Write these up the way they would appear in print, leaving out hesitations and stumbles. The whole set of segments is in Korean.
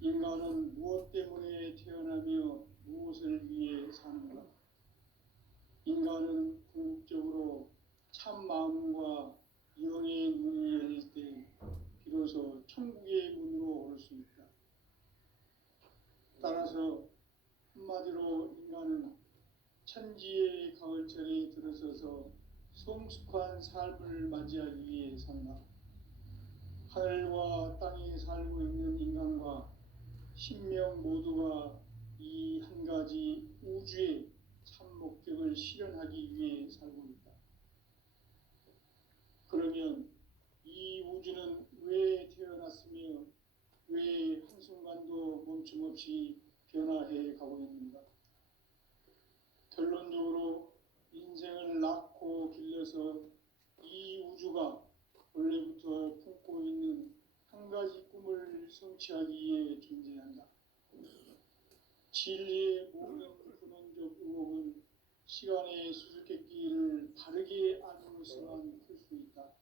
인간은 무엇 때문에 태어나며 무엇을 위해 사는가? 인간은 궁극적으로 참 마음과 영의 문이 열릴 때 비로소 천국의 문으로 올 수 있다. 따라서 한마디로 인간은 천지의 가을철에 들어서서 성숙한 삶을 맞이하기 위해 산다. 하늘과 땅에 살고 있는 인간과 신명 모두가 이 한 가지 우주의 참 목적을 실현하기 위해 살고 있다. 그러면 이 우주는 왜 태어났으며 왜 한순간도 멈춤 없이 변화해 가고 있는가? 결론적으로 인생을 낳고 길러서 이 우주가 원래부터 품고 있는 한 가지 꿈을 성취하기 위해 존재한다. 진리의 모든 근원적 의혹은 시간의 수수께끼를 바르게 알므로서만 풀 수 있다.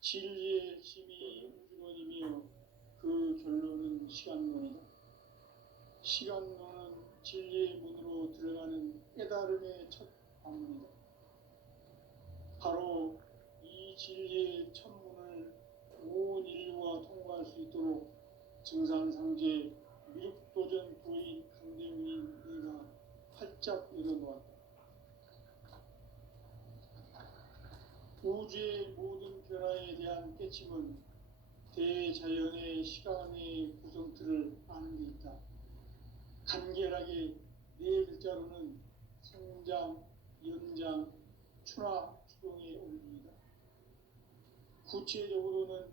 진리의 핵심이 우주론이며 그 결론은 시간론이다. 시간론은 진리의 문으로 들어가는 깨달음의 첫 방문이다. 바로 이 진리의 첫 문을 온 인류가 통과할 수 있도록 증산상제 미륵도전 도인 강대훈인 내가 활짝 열어놓았다. 우주의 모든 변화에 대한 깨침은 대자연의 시간의 구성틀을 아는 데 있다. 간결하게 네 글자로는 생장, 연장, 추나 추동의 원리이다. 구체적으로는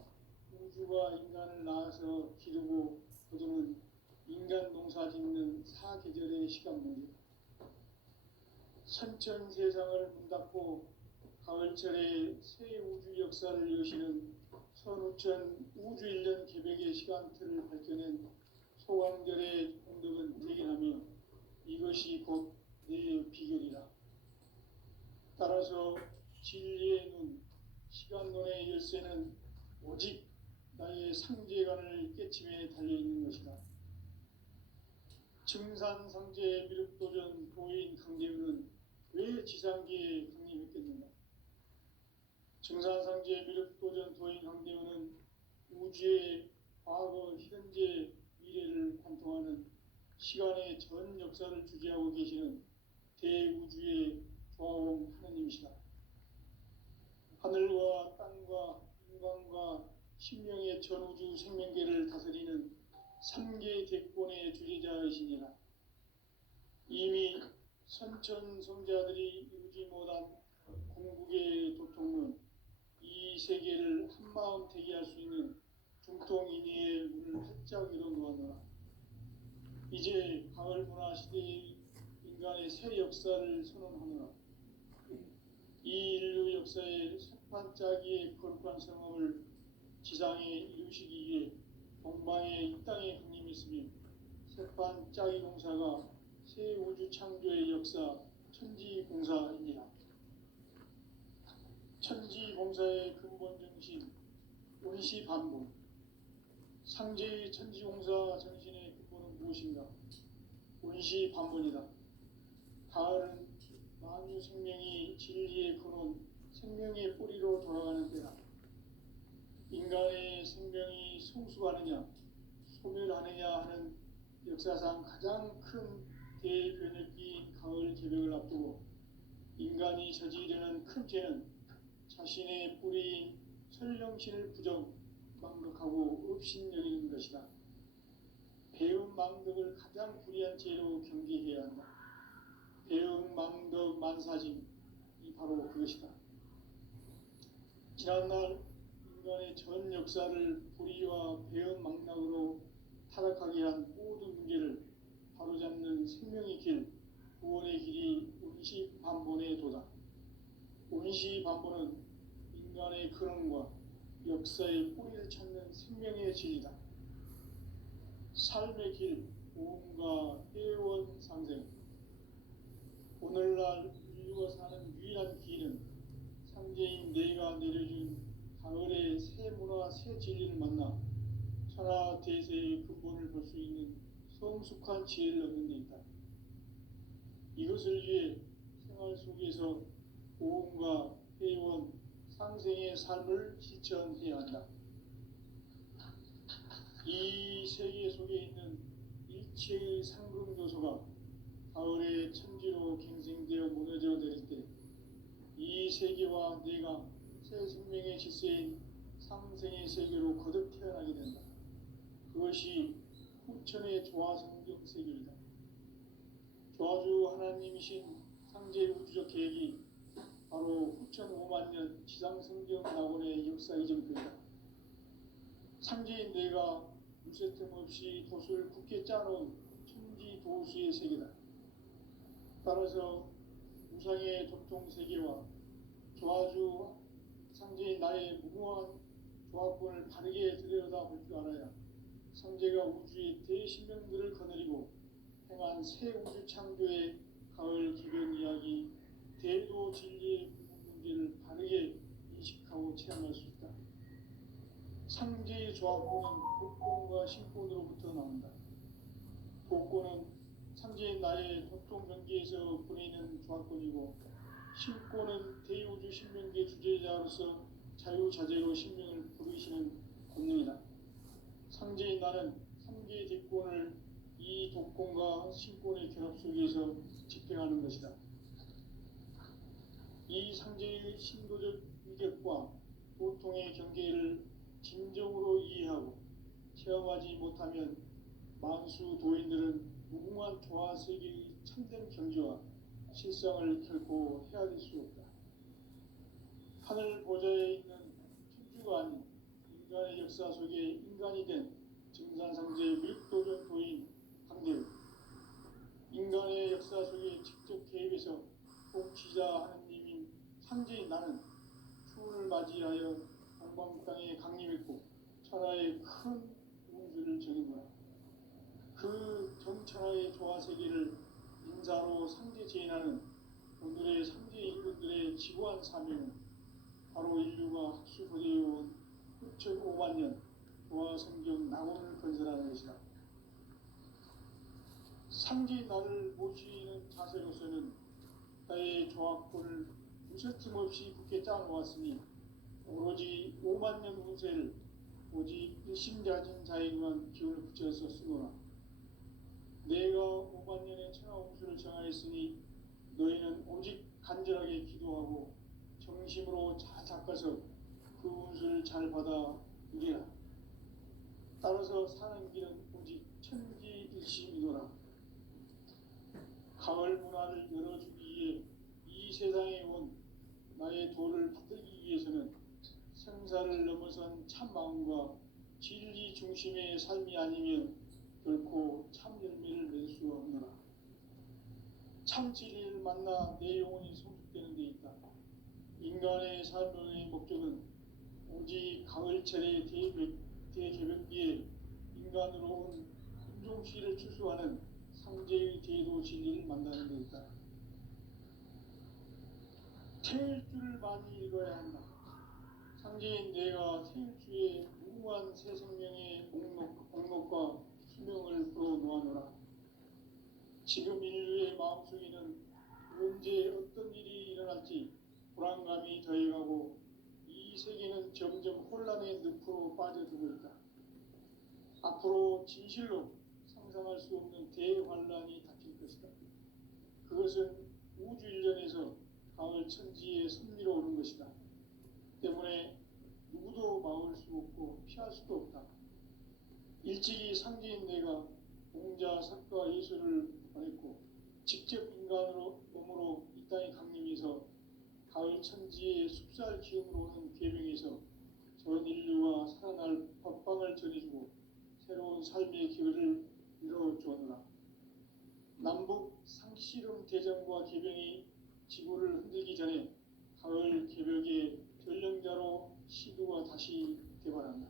우주가 인간을 낳아서 기르고 거두는 인간 농사 짓는 사계절의 시간 문제. 선천 세상을 문 닫고 가을철에 새 우주 역사를 여시는 선우천 우주 1년 개백의 시간틀을 밝혀낸 소강절의 공덕은 대견하며 이것이 곧 내 비결이라. 따라서 진리의 눈, 시간론의 열쇠는 오직 나의 상제관을 깨침에 달려있는 것이다. 증산상제 미륵도전 도인 강대훈은 왜 지상계에 강림했겠는가? 증산상제 미륵도전 도인 강대훈은 우주의 과거, 현재, 미래를 관통하는 시간의 전 역사를 주재하고 계시는 대우주의 조화원 하느님이시다. 하늘과 땅과 인간과 신명의 전우주 생명계를 다스리는 3계 대권의 주재자이시니라. 이미 선천성자들이 이루지 못한 궁극의 도통론, 이 세계를 한마음 대기할 수 있는 중통인의의 문을 활짝 열어놓았노라. 이제 가을 문화 시대의 인간의 새 역사를 선언하노라. 이 인류 역사의 새판짜기의 거룩한 성업을 지상에 이루시기 위해 동방의 이 땅에 강림했으며 새판짜기 공사가 새 우주 창조의 역사 천지공사이니라. 천지공사의 근본 정신 원시반복. 상제의 천지공사 정신의 근본은 무엇인가? 원시반복이다. 가을은 만유 생명이 진리의 근원, 생명의 뿌리로 돌아가는 때다. 인간의 생명이 성숙하느냐, 소멸하느냐 하는 역사상 가장 큰 대변혁기인 가을 개벽을 앞두고 인간이 저지르는 큰 죄는 자신의 뿌리인 설령신을 부정, 망각하고 업신여기는 것이다. 배움 망덕을 가장 불의한 죄로 경계해야 한다. 배움 망덕 만사짐이 바로 그것이다. 지난날 인간의 전 역사를 불의와 배움 망락으로 타락하게 한 모든 문제를 바로잡는 생명의 길, 구원의 길이 원시반본의 도다. 원시반본은 인간의 근원과 역사의 뿌리를 찾는 생명의 진리다. 삶의 길, 보험과 해원상생. 오늘날 인류가 사는 유일한 길은 상제인 내가 내려준 가을의 새 문화, 새 진리를 만나 천하 대세의 근본을 볼 수 있는 성숙한 지혜를 얻는 데 있다. 이것을 위해 생활 속에서 보험과 회원, 상생의 삶을 실천해야 한다. 이 세계 속에 있는 일체의 상금 요소가 가을의 천지로 갱생되어 무너져 내릴 때 이 세계와 내가 새 생명의 질서인 상생의 세계로 거듭 태어나게 된다. 그것이 후천의 조화성경 세계이다. 조화주 하나님이신 상제 우주적 계획이 바로 후천 5만 년 지상성경 낙원의 역사 이전표이다. 상제인 내가 물새틈 없이 도수를 굳게 짜놓은 천지 도수의 세계다. 따라서 우상의 도통 세계와 조화주 상제인 나의 무궁한 조합권을 바르게 들여다볼 줄 알아야 상제가 우주의 대신명들을 거느리고 행한 새 우주 창조의 가을 기변 이야기, 대도 진리의 문제를 바르게 인식하고 체험할 수 있다. 상제의 조합권은 복권과 신권으로부터 나온다. 복권은 상제인 나의 도통 경계에서 보내는 조합권이고, 신권은 대우주 신명계 주제자로서 자유자재로 신명을 부르시는 권능이다. 상제인 나는 3개의 대권을 이 독권과 신권의 결합 속에서 집행하는 것이다. 이 상제의 신도적 위격과 도통의 경계를 진정으로 이해하고 체험하지 못하면 만수 도인들은 무궁한 조화 세계의 참된 경지와 실상을 결코 헤아릴 수 없다. 하늘 보좌에 있는 천주가 아닌 인간의 역사 속에 인간이 된 증산상제 밀도전 도인 강대우, 인간의 역사 속에 직접 개입해서 통치자 하느님인 상제인 나는 추운을 맞이하여 동방 땅에 강림했고 천하의 큰 운수를 정했노라. 그 정천하의 조화세계를 인사로 상제 제인하는 오늘의 상제 인군들의 지구한 사명은 바로 인류가 학수고대해온 후천 5만 년 조화성경 낙원을 건설하는 것이다. 상제인 나를 모시는 자세로서는 나의 조합권을 무쇠틈 없이 굳게 짜놓았으니 오로지 5만 년 운세를 오직 일심자진 자에게만 기운을 붙여서 쓰노라. 내가 5만 년의 천하 운수를 정하였으니 너희는 오직 간절하게 기도하고 정심으로 잘 닦아서 그 운수를 잘 받아 누리라. 따라서 사는 길은 오직 천지일심이노라. 가을 문화를 열어주기 위해 이 세상에 온 나의 도를 받들기 위해서는 생사를 넘어선 참 마음과 진리 중심의 삶이 아니면 결코 참 열매를 맺을 수 없노라. 참 진리를 만나 내 영혼이 성숙되는 데 있다. 인간의 삶의 목적은 오직 가을철의 대개벽기에 인간으로 온 인종시를 추수하는 상제의 대도 진리를 만나는 데 있다. 태일주를 많이 읽어야 한다. 상제인 내가 태일주의 무궁한 새 생명의 목록과 수명을 풀어놓아노라. 지금 인류의 마음속에는 언제 어떤 일이 일어날지 불안감이 더해가고 이 세계는 점점 혼란의 늪으로 빠져들고 있다. 앞으로 진실로 상상할 수 없는 대환란이 닥칠 것이다. 그것은 우주 일련에서 가을 천지에 섭리로 오는 것이다. 때문에 누구도 막을 수 없고 피할 수도 없다. 일찍이 상제인 내가 공자, 석가, 예수를 보냈고 직접 인간으로 몸으로 이 땅에 강림해서 가을 천지의 숲살 기운으로 오는 계명에서 전 인류가 살아날 법방을 전해주고 새로운 삶의 길을 이뤄주었노라. 남북 상씨름 대전과 개병이 지구를 흔들기 전에 가을 개벽의 전령자로 시도가 다시 개발한다.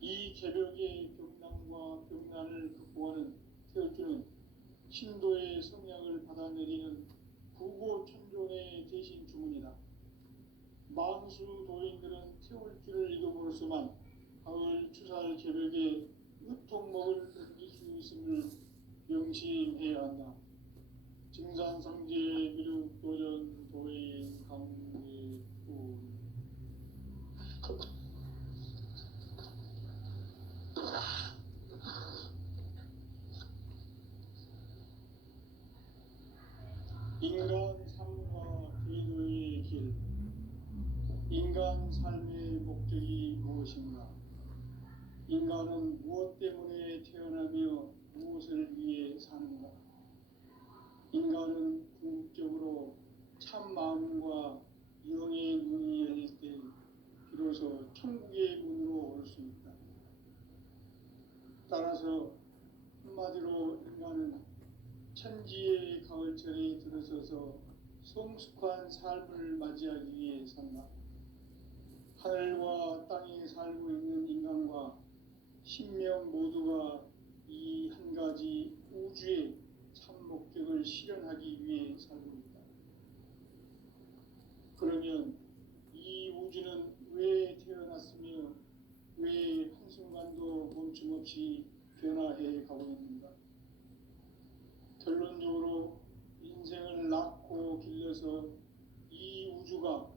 이 개벽의 벽난과 벽난을 극복하는 태울주는 신도의 성향을 받아내리는 구고천존의 대신 주문이다. 만수 도인들은 태울주를 읽음으로써만 가을 추살 개벽에 으통목을 던질 수 있음을 명심해야 한다. 증산상제 미륵 도전 도인 강대우. 인간 삶과 궤도의 길. 인간 삶의 목적이 무엇인가? 인간은 무엇 때문에 태어나며 무엇을 위해 사는가? 인간은 궁극적으로 참 마음과 영의 문이 열릴 때 비로소 천국의 문으로 올 수 있다. 따라서 한마디로 인간은 천지의 가을철에 들어서서 성숙한 삶을 맞이하기 위해 산다. 하늘과 땅에 살고 있는 인간과 신명 모두가 이 한 가지 우주의 참 목적을 실현하기 위해 살고 있다. 그러면 이 우주는 왜 태어났으며 왜 한순간도 멈춤없이 변화해 가고 있는가? 결론적으로 인생을 낳고 길러서 이 우주가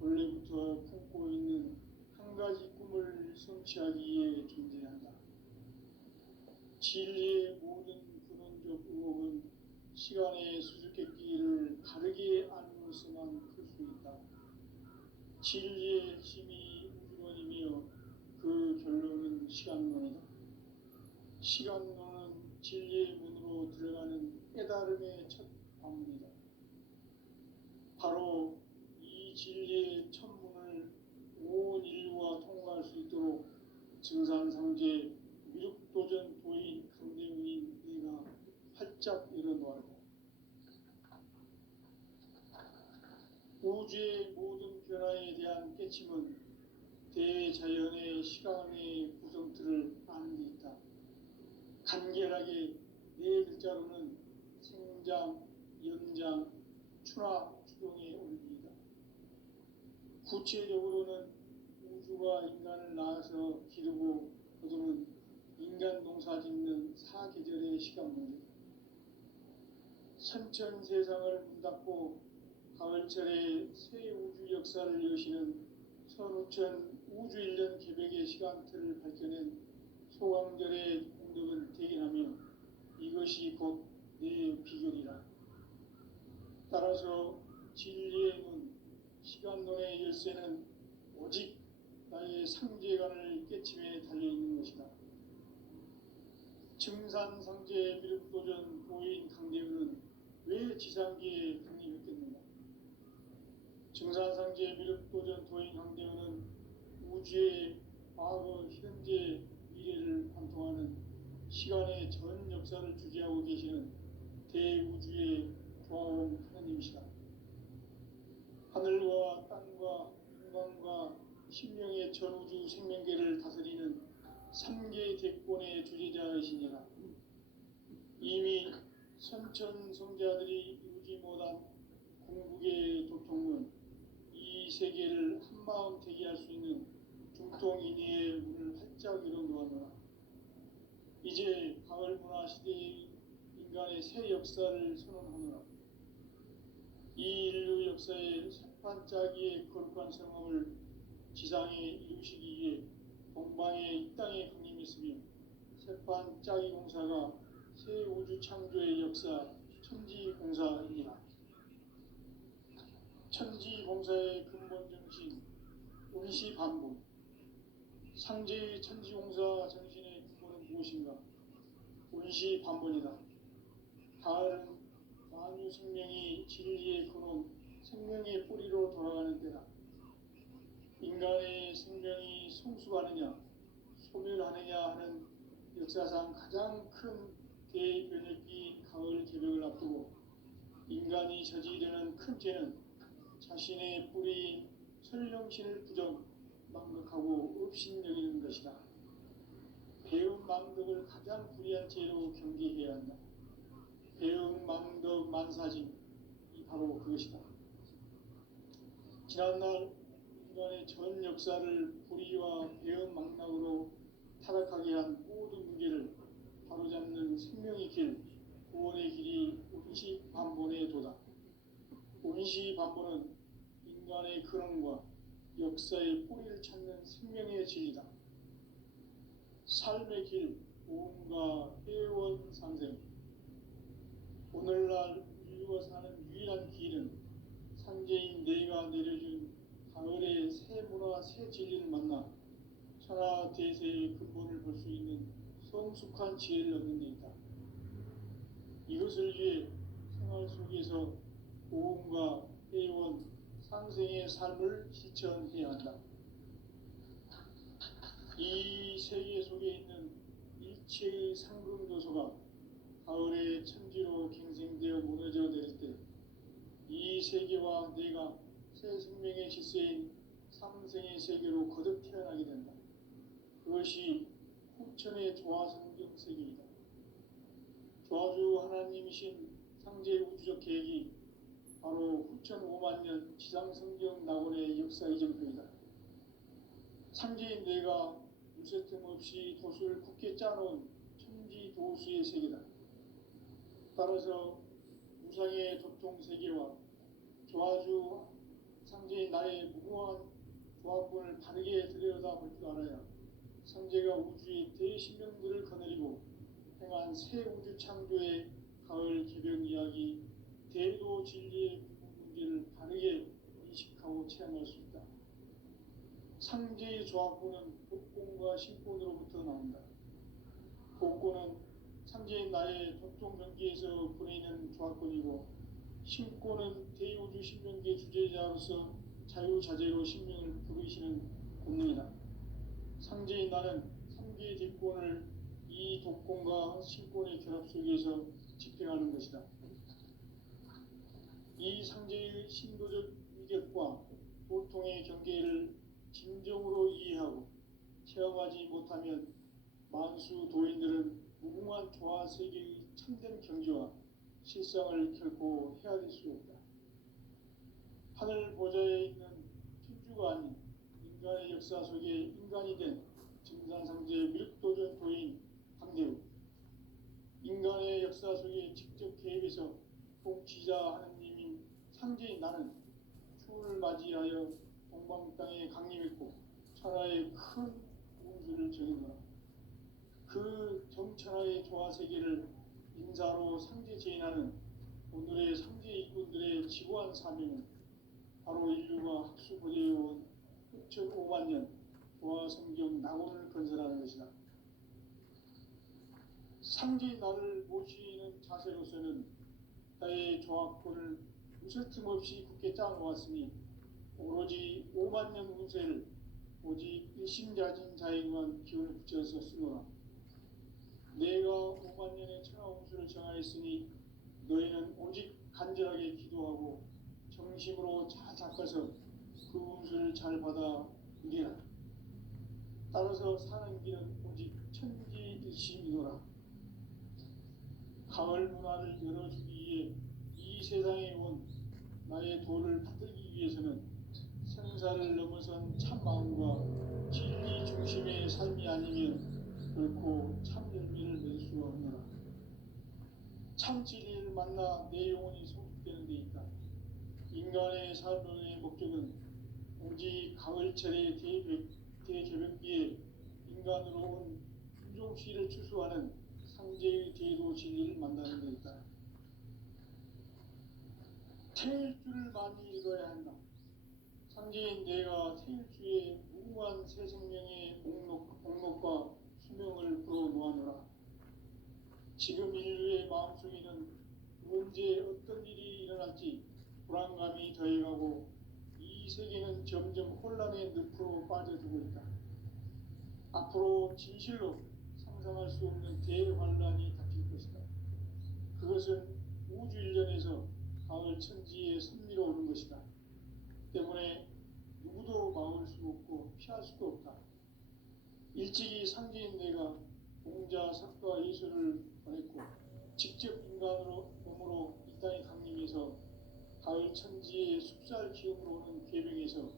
원래부터 품고 있는 한 가지 꿈을 성취하기 위해 존재한다. 진리의 모든 근원적 의혹은 시간의 수수께끼를 다르게 알므로서만 풀 수 있다. 진리의 핵심이 우주론이며 그 결론은 시간론이다. 시간론은 진리의 문으로 들어가는 깨달음의 첫 관문이다. 바로 이 진리의 첫 문을 온 인류가 통과할 수 있도록 증산상제 미륵도전 도인 강대우인 내가 활짝 열어놓았다. 우주의 모든 변화에 대한 깨침은 대자연의 시간의 구성틀을 아는 데 있다. 간결하게 네 글자로는 생장, 연장, 추나 추동의 원리이다. 구체적으로는 우주가 인간을 낳아서 기르고 거두는 인간 농사 짓는 사계절의 시간 문제다. 선천 세상을 문닫고 가을철에 새 우주 역사를 여시는 선우천 우주 1년 개벽의 시간틀을 밝혀낸 소강절의 공덕은 대견하며 이것이 곧 내 비결이라. 따라서 진리의 문, 시간론의 열쇠는 오직 나의 상제관을 깨침에 달려있는 것이다. 증산상제 미륵도전 도인 강대우는 왜 지상계에 강림했겠는가? 증산상제 미륵도전 도인 강대우는 우주의 과거, 현재, 미래를 관통하는 시간의 전 역사를 주재하고 계시는 대우주의 조화원 하나님이시다. 하늘과 땅과 인간과 신명의 전우주 생명계를 다스리는 3개 대권의 주재자이시니라. 이미 선천성자들이 이루지 못한 궁극의 도통문, 이 세계를 한마음 되게 할 수 있는 중통인의의 문을 활짝 열어놓았노라. 이제 가을 문화 시대의 인간의 새 역사를 선언하노라. 이 인류 역사의 새판짜기의 거룩한 성함을 지상에 이루시기 위해 동방의 이 땅에 강림했으며 새판짜기 공사가 새 우주 창조의 역사 천지공사입니다. 천지공사의 근본 정신 운시반복. 상제의 천지공사 정신의 근본은 무엇인가? 운시반복이다. 가을은 만유 생명이 진리의 근원, 생명의 뿌리로 돌아가는 때다. 인간의 생명이 성숙하느냐, 소멸하느냐 하는 역사상 가장 큰 대변혁기 가을 개벽을 앞두고 인간이 저지르는 큰 죄는 자신의 뿌리인 설령신을 부정, 망각하고 업신여기는 것이다. 배움 망덕을 가장 불의한 죄로 경계해야 한다. 배움 망덕 만사짐이 바로 그것이다. 지난날 인간의 전 역사를 불의와 배은망락으로 타락하게 한 모든 문제를 바로잡는 생명의 길, 구원의 길이 운시반본의 도다. 운시반본은 인간의 근원과 역사의 뿌리를 찾는 생명의 진리다. 삶의 길, 구원과 회원 상생. 오늘날 인류가 사는 유일한 길은 상제인 내가 내려준 가을의 새 문화, 새 진리를 만나 천하 대세의 근본을 볼 수 있는 성숙한 지혜를 얻는 데 있다. 이것을 위해 생활 속에서 고음과 회원, 상생의 삶을 실천해야 한다. 이 세계 속에 있는 일체의 상금 요소가 가을의 천지로 갱생되어 무너져 내릴 때 이 세계와 내가 새 생명의 질서인 상생의 세계로 거듭 태어나게 된다. 그것이 후천의 조화성경 세계이다. 조화주 하나님이신 상제 우주적 계획이 바로 후천 5만 년 지상성경 낙원의 역사 이정표이다. 상제인 내가 유세 틈 없이 도수를 굳게 짜놓은 천지 도수의 세계다. 따라서 우상의 도통 세계와 조화주 상제인 나의 무궁한 조합권을 바르게 들여다볼 줄 알아야 상제가 우주의 대신명들을 거느리고 행한 새 우주 창조의 가을 개벽 이야기, 대도 진리의 문제를 바르게 인식하고 체험할 수 있다. 상제의 조합권은 복권과 신권으로부터 나온다. 복권은 상제인 나의 도통 경계에서 보내는 조합권이고, 신권은 대우주 신명계 주제자로서 자유자재로 신명을 부르시는 권능이다. 상제인 나는 3개의 뒷권을 이 독권과 신권의 결합 속에서 집행하는 것이다. 이 상제의 신도적 위격과 도통의 경계를 진정으로 이해하고 체험하지 못하면 만수 도인들은 무궁한 조화 세계의 참된 경지와 실상을 결코 헤아릴 수 없다. 하늘 보좌에 있는 천주가 아닌 인간의 역사 속에 인간이 된 증산상제 밀도전 도인 강대우, 인간의 역사 속에 직접 개입해서 통치자 하느님인 상제인 나는 추운을 맞이하여 동방 땅에 강림했고 천하의 큰 운수를 정해노라. 그 정천하의 조화세계를 인사로 상제 제인하는 오늘의 상제 일꾼들의 지고한 사명은 바로 인류가 학수고대해온 후천 5만 년 조화성경 낙원을 건설하는 것이다. 상제인 나를 모시는 자세로서는 나의 조합권을 무쇠 틈 없이 굳게 짜놓았으니 오로지 5만 년 운세를 오직 일심자진 자에게만 기운을 붙여서 쓰노라. 내가 5만 년의 천하 운수를 정하였으니 너희는 오직 간절하게 기도하고 정심으로 잘 닦아서 그 운수를 잘 받아 누리라. 따라서 사는 길은 오직 천지일심이노라. 가을 문화를 열어주기 위해 이 세상에 온 나의 도를 받들기 위해서는 생사를 넘어선 참마음과 진리 중심의 삶이 아니면 결코 참 열매를 맺을 수가 없노라. 참 진리를 만나 내 영혼이 성숙되는 데 있다. 인간의 삶의 목적은 오직 가을철의 대개벽기에 인간으로 온 인종시를 추수하는 상제의 대도 진리를 만나는 데 있다. 태일주를 많이 읽어야 한다. 상제인 내가 태일주의 무궁한 새 생명의 목록과 수명을 풀어놓아노라. 지금 인류의 마음속에는 언제 어떤 일이 일어날지 불안감이 더해가고 이 세계는 점점 혼란의 늪으로 빠져들고 있다. 앞으로 진실로 상상할 수 없는 대환란이 닥칠 것이다. 그것은 우주 일련에서 가을 천지의 섭리로 오는 것이다. 때문에 누구도 막을 수 없고 피할 수도 없다. 일찍이 상제인 내가 공자, 석가, 예수를 보냈고 직접 인간으로 몸으로 이 땅에 강림해서 가을 천지의 숲살 기운으로 오는 계명에서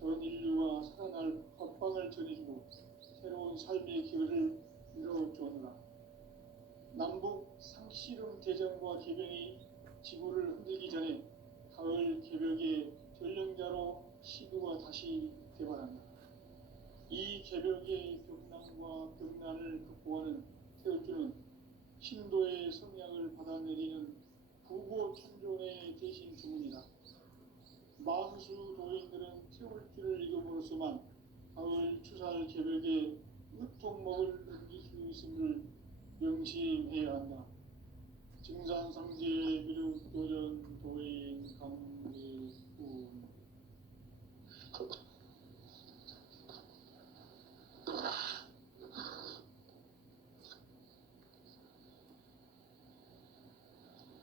전 인류가 살아날 법방을 전해주고 새로운 삶의 기회를 열어주었노라. 남북 상씨름 대전과 개병이 지구를 흔들기 전에 가을 개벽의 전령자로 시두가 다시 되발한다. 이 개벽의 격난과 격난을 극복하는 태어주는 신도의 성량을 받아내리는 부고 천존의 대신 주문이다. 만수 도인들은 태울주를 읽음으로써만 가을 추살 개벽에 으통목을 넘길 수 있음을 명심해야 한다. 증산상제 미륵도전 도인 강대군.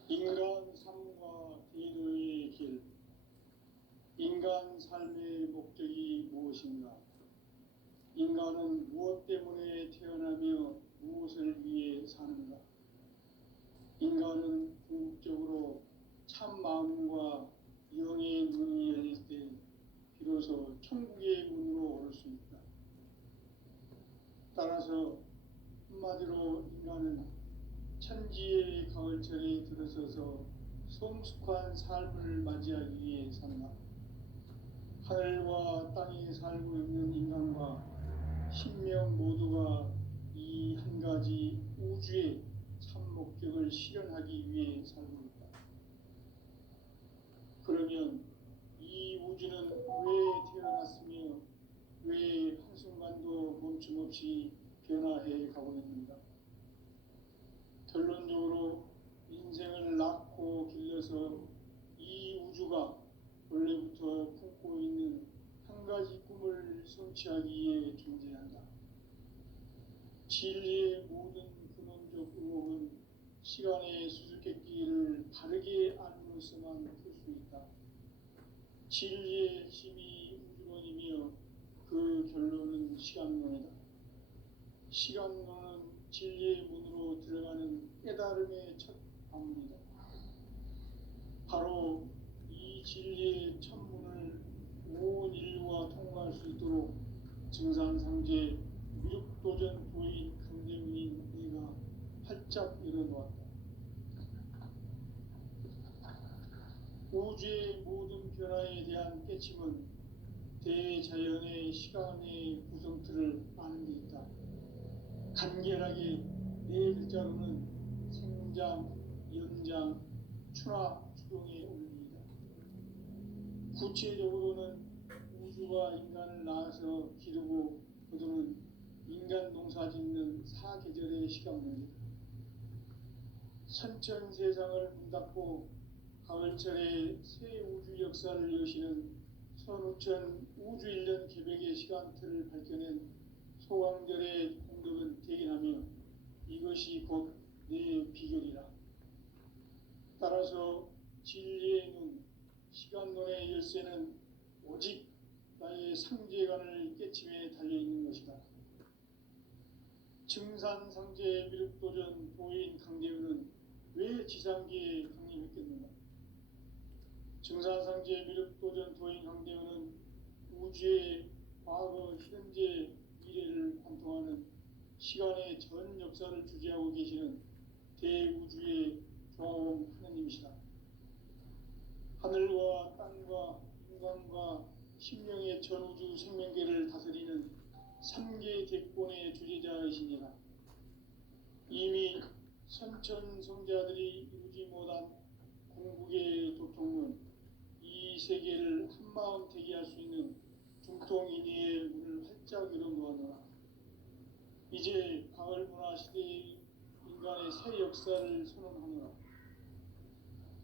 인간 삶과 대도의 길. 인간 삶의 목적이 무엇인가? 인간은 무엇 때문에 태어나며 무엇을 위해 사는가? 인간은 궁극적으로 참 마음과 영의 문이 열릴 때 비로소 천국의 문으로 오를 수 있다. 따라서 한마디로 인간은 천지의 가을철에 들어서서 성숙한 삶을 맞이하기 위해 산다. 하늘과 땅에 살고 있는 인간과 신명 모두가 이 한 가지 우주의 참 목적을 실현하기 위해 살고 있다. 그러면 이 우주는 왜 태어났으며 왜 한순간도 멈춤없이 변화해 가고 있는가? 결론적으로 인생을 낳고 길러서 이 우주가 원래부터 품고 있는 한 가지 꿈을 성취하기 위해 존재한다. 진리의 모든 근원적 의혹은 시간의 수수께끼를 바르게 알므로써만 풀 수 있다. 진리의 핵심이 우주론이며 그 결론은 시간론이다. 시간론은 진리의 문으로 들어가는 깨달음의 첫 방문이다. 바로 이 진리의 천문을 온 인류가 통과할 수 있도록 증산상제 미륵도전 도인 강대문인 내가 활짝 열어놓았다. 우주의 모든 변화에 대한 깨침은 대자연의 시간의 구성틀을 아는 데 있다. 간결하게 네 글자로는 생장, 연장, 추나 추동의 원리이다. 구체적으로는 우주가 인간을 낳아서 기르고 거두는 인간 농사 짓는 사계절의 시간론이다. 선천 세상을 문닫고 가을철에 새 우주 역사를 여시는 선우천 우주 1년 개벽의 시간틀을 밝혀낸 소강절의 공덕은 대견하며 이것이 곧 내 비결이라. 따라서 진리의 눈, 시간론의 열쇠는 오직 나의 상제관을 깨침에 달려있는 것이다. 증산상제 미륵도전 도인 강대우는 왜 지상계에 강림했겠는가? 증산상제 미륵도전 도인 강대우는 우주의 과거, 현재, 미래를 관통하는 시간의 전 역사를 주재하고 계시는 대우주의 종합 하느님이시다. 하늘과 땅과 인간과 신명의 전우주 생명계를 다스리는 3계 대권의 주재자이시니라. 이미 선천성자들이 이루지 못한 궁극의 도통은 이 세계를 한마음 되게 할 수 있는 중통인의의 문을 활짝 열어놓았노라. 이제 가을 문화 시대의 인간의 새 역사를 선언하노라.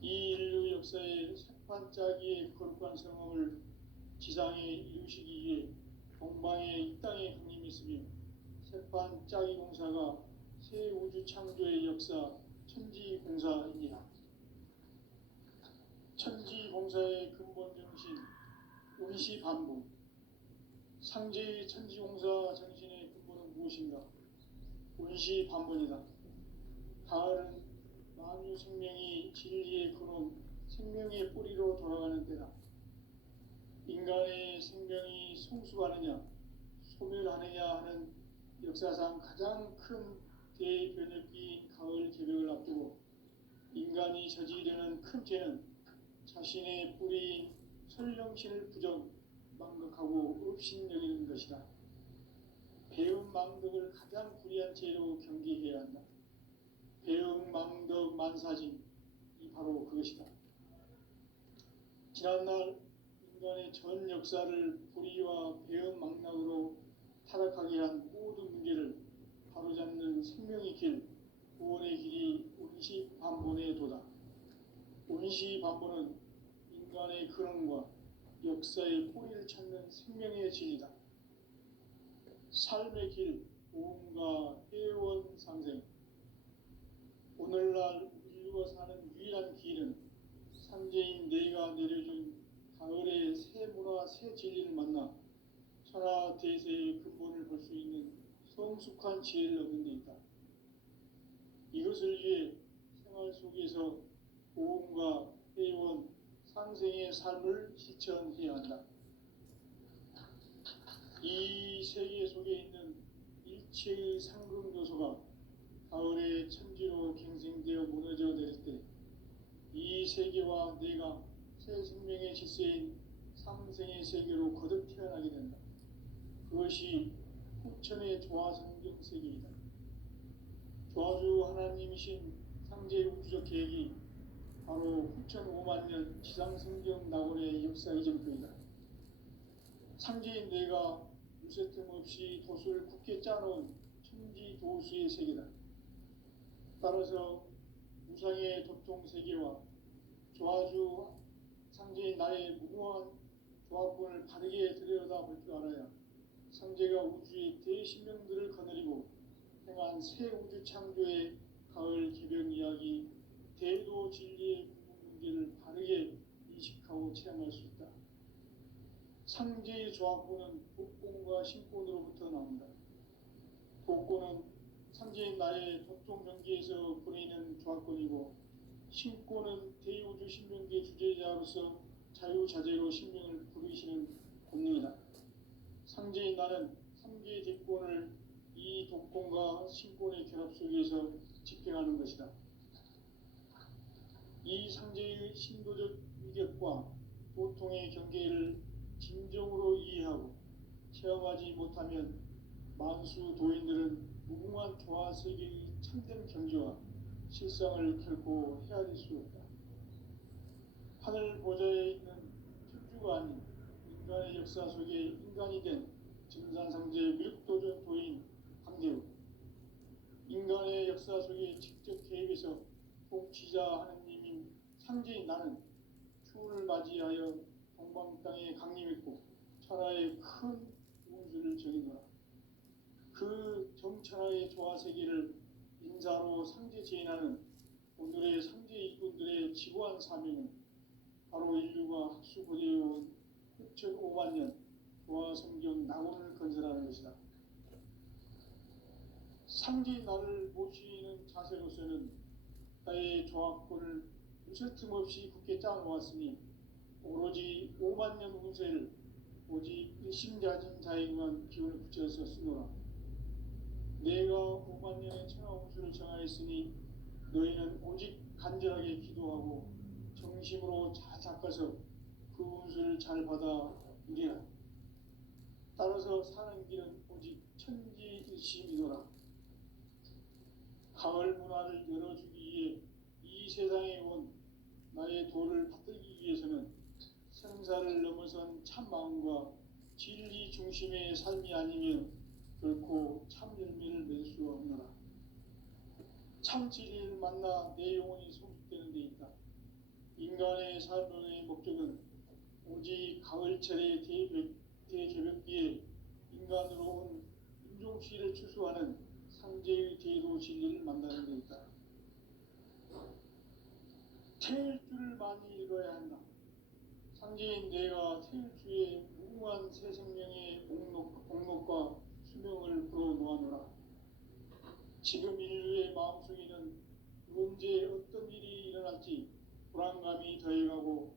이 인류 역사의 새판짜기의 거룩한 성험을 지상에 이루시기 위해 동방의 이 땅에 강림했으며 새판짜기 공사가 새 우주 창조의 역사 천지공사입니다. 천지공사의 근본 정신 운시반복. 상제의 천지공사 정신의 근본은 무엇인가? 운시반복이다. 가을은 만유 생명이 진리의 근원, 생명의 뿌리로 돌아가는 때다. 인간의 생명이 성숙하느냐 소멸하느냐 하는 역사상 가장 큰 대변혁기인 가을 개벽을 앞두고 인간이 저지르는 큰 죄는 자신의 뿌리인 설령신을 망각하고 업신여기는 것이다. 배은망덕을 가장 불의한 죄로 경계해야 한다. 배은망덕 만사진이 바로 그것이다. 지난날 인간의 전 역사를 불의와 배은망락으로 타락하게 한 모든 문제를 바로잡는 생명의 길, 구원의 길이 운시반본의 도다. 운시반본은 인간의 근원과 역사의 뿌리를 찾는 생명의 진리다. 삶의 길, 보험과 회원 상생. 오늘날 인류가 사는 유일한 길은 삼재인 내가 내려준 가을의 새 문화, 새 진리를 만나 천하 대세의 근본을 볼 수 있는 성숙한 지혜를 얻는 데 있다. 이것을 위해 생활 속에서 보험과 회원, 상생의 삶을 실천해야 한다. 이 세계 속에 있는 일체의 상금 요소가 가을의 천지로 갱생되어 무너져 내릴 때 이 세계와 내가 새 생명의 질서인 상생의 세계로 거듭 태어나게 된다. 그것이 후천의 조화성경 세계이다. 조화주 하나님이신 상제 우주적 계획이 바로 후천 5만 년 지상성경 낙원의 역사 이전표이다. 상제인 내가 유세 틈 없이 돛을 굳게 짜놓은 천지 도수의 세계다. 따라서 우상의 도통 세계와 조화주 상제인 나의 무모한 조합권을 바르게 들여다볼 줄 알아야 상제가 우주의 대신명들을 거느리고 행한 새 우주 창조의 가을 개벽 이야기, 대도 진리의 궁극 문제를 바르게 인식하고 체험할 수 있다. 상제의 조합권은 복권과 신권으로부터 나온다. 복권은 상제인 나의 도통 경계에서 보내는 조합권이고, 신권은 대우주 신명계 주제자로서 자유자재로 신명을 부르시는 권능이다. 상제인 나는 삼계의 대권을 이 독권과 신권의 결합 속에서 집행하는 것이다. 이 상제의 신도적 위격과 보통의 경계를 진정으로 이해하고 체험하지 못하면 만수 도인들은 무궁한 조화세계의 참된 경지와 실상을 결코 헤아릴 수 없다. 하늘 보좌에 있는 천주가 아닌 인간의 역사 속에 인간이 된 증산상제 밀도전 도인 황대우, 인간의 역사 속에 직접 개입해서 복지자 하느님인 상제인 나는 추운을 맞이하여 동방 땅에 강림했고 천하의 큰 운수를 정의노라. 그 정천하의 조화세계를 인사로 상제 제인하는 오늘의 상제 일꾼들의 지고한 사명은 바로 인류가 학수고대해온 6,500만 년 조화성경 낙원을 건설하는 것이다. 상제인 나를 모시는 자세로서는 나의 조합권을 무쇠 틈 없이 굳게 짜놓았으니 오로지 5만 년 운세를 오직 일심자진 자에게만 기운을 붙여서 쓰노라. 내가 5만 년의 천하 운수를 정하였으니 너희는 오직 간절하게 기도하고 정심으로 잘 닦아서 그 운수를 잘 받아 누리라. 따라서 사는 길은 오직 천지일심이노라. 가을 문화를 열어주기 위해 이 세상에 온 나의 도를 받들기 위해서는 생사를 넘어선 참 마음과 진리 중심의 삶이 아니면 결코 참 열매를 맺을 수 없노라. 참 진리를 만나 내 영혼이 성숙되는 데 있다. 인간의 삶의 목적은 오직 가을철의 대개벽기에 인간으로 온 인종시를 추수하는 상제의 대도 진리를 만나는 데 있다. 태일 줄을 많이 읽어야 한다. 상제인 내가 태일 주에 무궁한 새 생명의 목록과 수명을 불어놓아노라. 지금 인류의 마음속에는 언제 어떤 일이 일어날지 불안감이 더해가고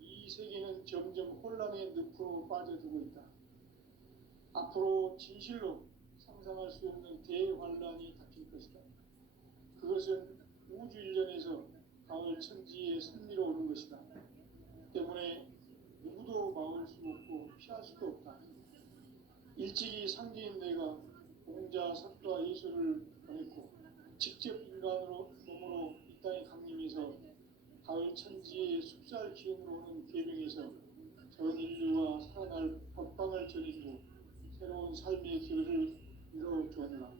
이 이 세계는 점점 혼란의 늪으로 빠져들고 있다. 앞으로 진실로 상상할 수 없는 대환란이 닥칠 것이다. 그것은 우주 일련에서 가을 천지의 섭리로 오는 것이다. 때문에 누구도 막을 수 없고 피할 수도 없다. 일찍이 상제인 내가 공자, 석가, 예수를 보냈고 직접 인간으로 몸으로 이 땅에 강림해서 가을 천지의 숲살 기운으로 오는 계명에서 전 인류와 살아날 법방을 전해주고 새로운 삶의 기회를 이뤄주었노라.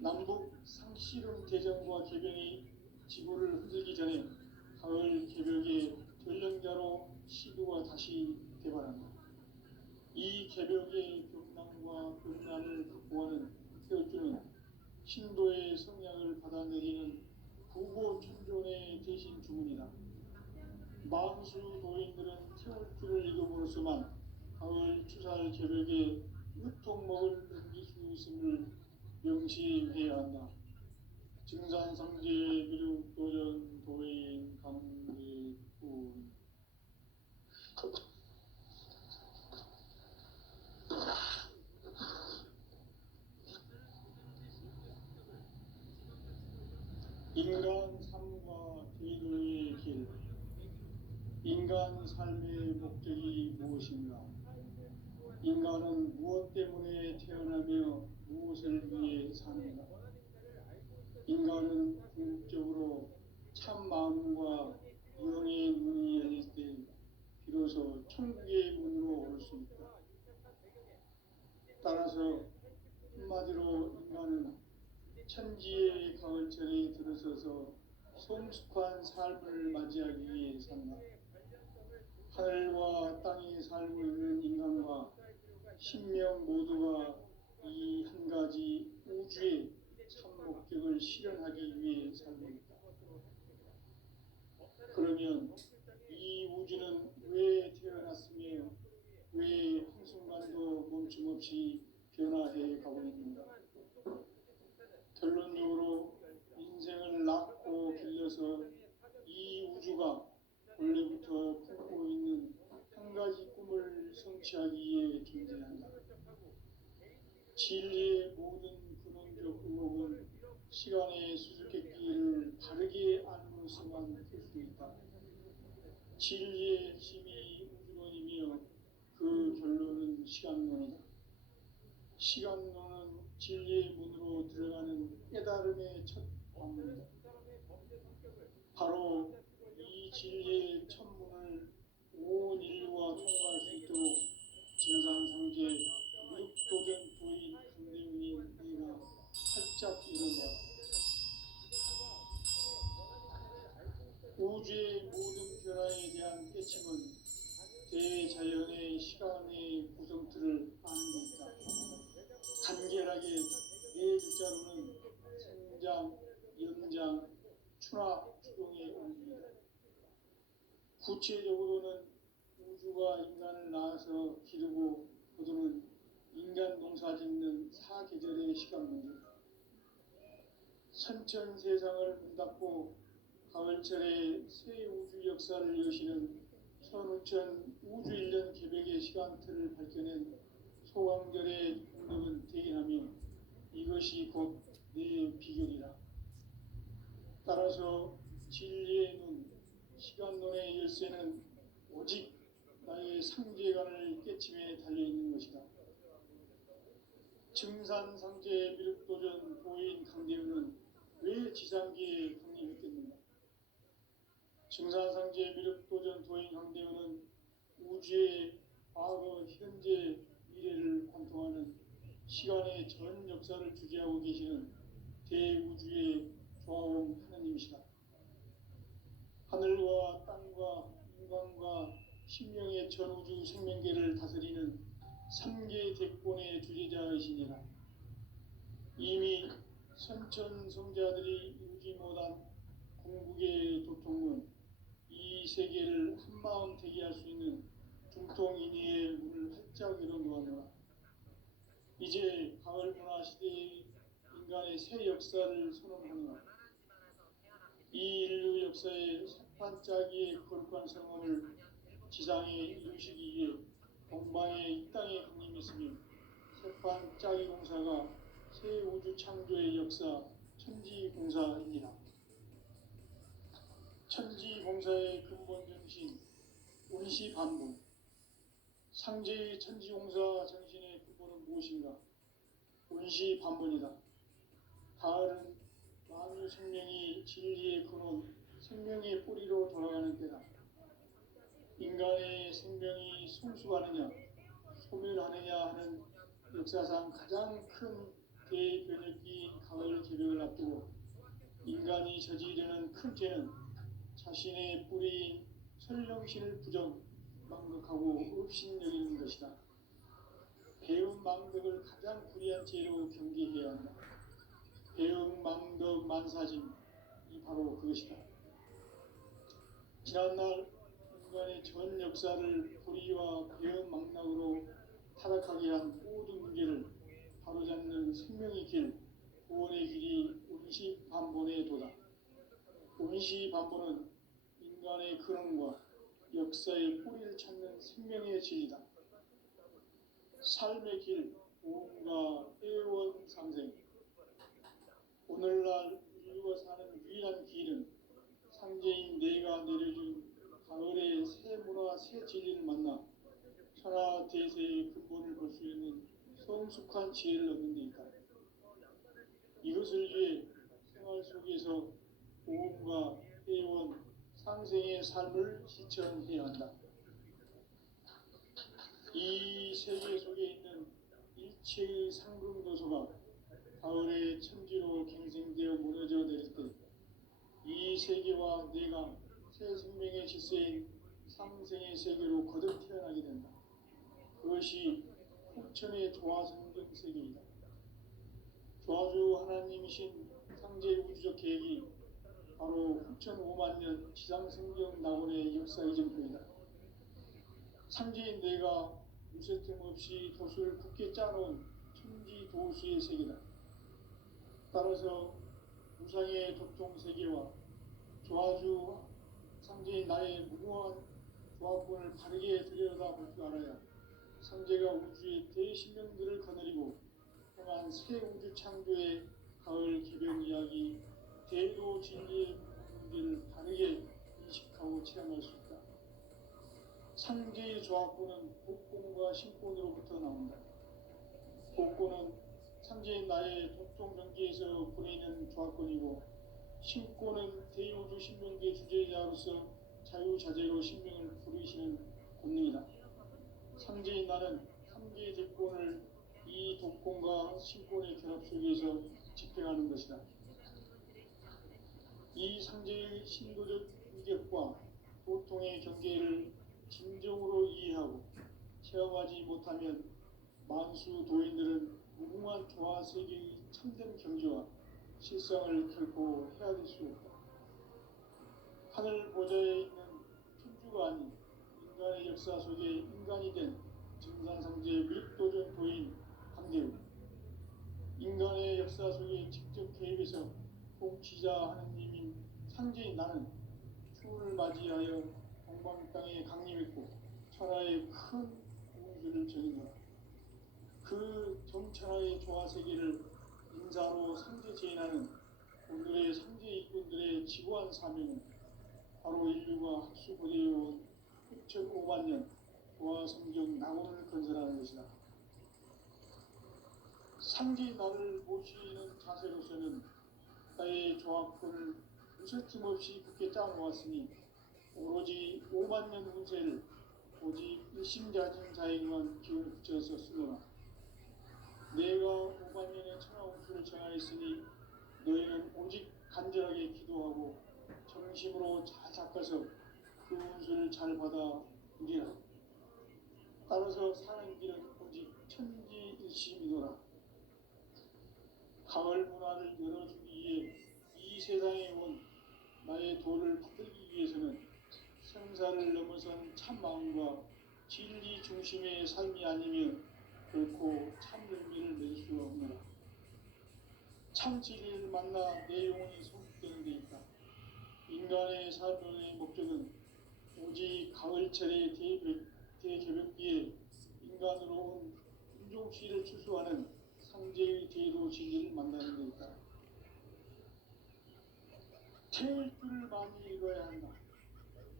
남북 상씨름 대전과 개병이 지구를 흔들기 전에 가을 개벽의 전령자로 시도가 다시 개발한다. 이 개벽의 벽난과 벽난을 극복하는 태어주는 신도의 성향을 받아내리는 구보 천존의 대신 주문이다. 만수 도인들은 태울주를 읽음으로써만 가을 추살 개벽에 으통먹을 넘길 수 있음을 명심해야 한다. 증산상제 미륵도전 도인 강대군. 인간 삶과 대도의 길. 인간 삶의 목적이 무엇인가? 인간은 무엇 때문에 태어나며 무엇을 위해 사는가? 인간은 궁극적으로 참 마음과 영의 문이 열릴 때 비로소 천국의 문으로 올 수 있다. 따라서 한마디로 인간은 천지의 가을철에 들어서서 성숙한 삶을 맞이하기 위해 산다. 하늘과 땅에 살고 있는 인간과 신명 모두가 이 한 가지 우주의 참 목적을 실현하기 위해 살고 있다. 그러면 이 우주는 왜 태어났으며 왜 한순간도 멈춤없이 변화해 가고 있는가? 결론적으로 인생을 낳고 길러서 이 우주가 원래부터 품고 있는 한 가지 꿈을 성취하기 위해 존재한다. 진리의 모든 근원적 의목은 시간의 수수께끼를 바르게 안으로서만 풀 수 있다. 진리의 핵심이 우주론이며 그 결론은 시간론이다. 시간론은 진리의 문으로 들어가는 깨달음의 첫 관문이다. 바로 이 진리의 첫 문을 온 인류와 통과할 수 있도록 증산상제 미륵도전 도인 강대훈인 네가 활짝 열어놓았다. 우주의 모든 변화에 대한 깨침은 대자연의 시간의 구성틀을 아는 데 있다. 간결하게 네 글자로는 생장, 연장, 추락, 추동의 원리이다. 구체적으로는 우주가 인간을 낳아서 기르고 거두는 인간 농사 짓는 사계절의 시간 문제다. 선천 세상을 문닫고 가을철에 새 우주 역사를 여시는 선우천 우주일년 개벽의 시간틀을 밝혀낸 소강절의 공덕은 대견하며 이것이 곧 내 비결이라. 따라서 진리의 눈, 시간론의 열쇠는 오직 나의 상제관을 깨침에 달려있는 것이다. 증산상제 미륵도전 도인 강대훈은 왜 지상계에 강림했겠는가? 증산상제 미륵도전 도인 강대훈은 우주의 과거, 현재, 미래를 관통하는 시간의 전 역사를 주재하고 계시는 대우주의 조화원 하나님이시다. 하늘과 땅과 인간과 신명의 전우주 생명계를 다스리는 삼계 대권의 주재자이시니라. 이미 선천성자들이 이루지 못한 궁극의 도통은 이 세계를 한마음 되게 할 수 있는 중통인의의 문을 활짝 열어놓았노라. 이제 가을 문화 시대의 인간의 새 역사를 선언하노라. 이 인류 역사의 첫 반짝이의 거룩한 성험을 지상에 이루시기 위해 동방에 이 땅에 강림했으며 세판 짜기 공사가 새 우주 창조의 역사 천지공사입니다. 천지공사의 근본 정신 운시반분. 상제의 천지공사 정신의 근본은 무엇인가? 운시반분이다. 가을은 만유 생명이 진리의 근원, 생명의 뿌리로 돌아가는 때다. 인간의 생명이 성숙하느냐, 소멸하느냐 하는 역사상 가장 큰 대변혁기 가을 개벽을 앞두고 인간이 저지르는 큰 죄는 자신의 뿌리인 설령신을 망덕하고 업신여기는 것이다. 배움 망덕을 가장 불의한 죄로 경계해야 한다. 배움 망덕 만사짐이 바로 그것이다. 지난날 인간의 전 역사를 불의와 배움 망락으로 타락하게 한 모든 문제를 바로잡는 생명의 길, 구원의 길이 운시반본의 도다. 운시반본은 인간의 근원과 역사의 뿌리를 찾는 생명의 진리다. 삶의 길, 오음과 애원 상생. 오늘날 인류가 사는 유일한 길은 상제인 내가 내려준 가을의 새 문화, 새 진리를 만나 천하 대세의 근본을 볼 수 있는 성숙한 지혜를 얻는 데 있다. 이것을 위해 생활 속에서 오음과 애원, 상생의 삶을 실천해야 한다. 이 세계 속에 있는 일체의 상금도서가 가을의 천지로 갱생되어 무너져 내릴 때 이 세계와 내가 새 생명의 질서인 상생의 세계로 거듭 태어나게 된다. 그것이 후천의 조화성경 세계이다. 조화주 하나님이신 상제 우주적 계획이 바로 후천 5만 년 지상성경 낙원의 역사 이전표이다. 상제인 내가 무쇠틈 없이 도수를 굳게 짜놓은 천지도수의 세계다. 따라서 무상의 독종 세계와 조화주 상제인 나의 무궁한 조합권을 바르게 들여다볼 줄 알아야 상제가 우주의 대신명들을 거느리고 행한 새 우주 창조의 가을 개변 이야기, 대도 진리의 문제를 바르게 인식하고 체험할 수 있다. 상제의 조합권은 복권과 신권으로부터 나온다. 복권은 상제인 나의 독종 경계에서 보내는 조합권이고, 신권은 대우주 신명계 주제자로서 자유자재로 신명을 부르시는 권능이다. 상제인 나는 3개의 대권을 이 독권과 신권의 결합 속에서 집행하는 것이다. 이 상제의 신도적 위격과 고통의 경계를 진정으로 이해하고 체험하지 못하면 만수 도인들은 무궁한 조화 세계의 참된 경지와 실상을 결코 헤아릴 수 없다. 하늘 보좌에 있는 천주가 아닌 인간의 역사 속에 인간이 된 증산상제 윗도전 도인 강대우, 인간의 역사 속에 직접 개입해서 통치자 하느님인 상제인 나는 추운을 맞이하여 동방 땅에 강림했고 천하의 큰 우주를 정의하라. 그 정천하의 조화세계를 인사로 상제 제인하는 오늘의 상제 일꾼들의 지구한 사명은 바로 인류가 학수고대해온 6,500만 년 조화성경 낙원을 건설하는 것이다. 상제인 나를 모시는 자세로서는 나의 조합권을 무쇠틈 없이 굳게 짜놓았으니 오로지 5만 년 운세를 오직 일심자진 자에게만 기운을 붙여서 쓰노라. 내가 5만 년의 천하 운수를 정하였으니 너희는 오직 간절하게 기도하고 정심으로 잘 닦아서 그 운수를 잘 받아 누리라. 따라서 사는 길은 오직 천지일심이노라. 가을 문화를 열어주기 위해 이 세상에 온 나의 도를 받들기 위해서는 생사를 넘어선 참 마음과 진리 중심의 삶이 아니면 결코 참 열매를 맺을 수 없노라. 참 진리를 만나 내 영혼이 성숙되는 데 있다. 인간의 삶의 목적은 오직 가을철의 대개벽비에 인간으로 온 인종시를 추수하는 상제의 대도 진리를 만나는 데 있다. 태일주를 많이 읽어야 한다.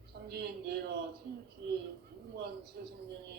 상제인 내가 태일주의 무궁한 새 생명의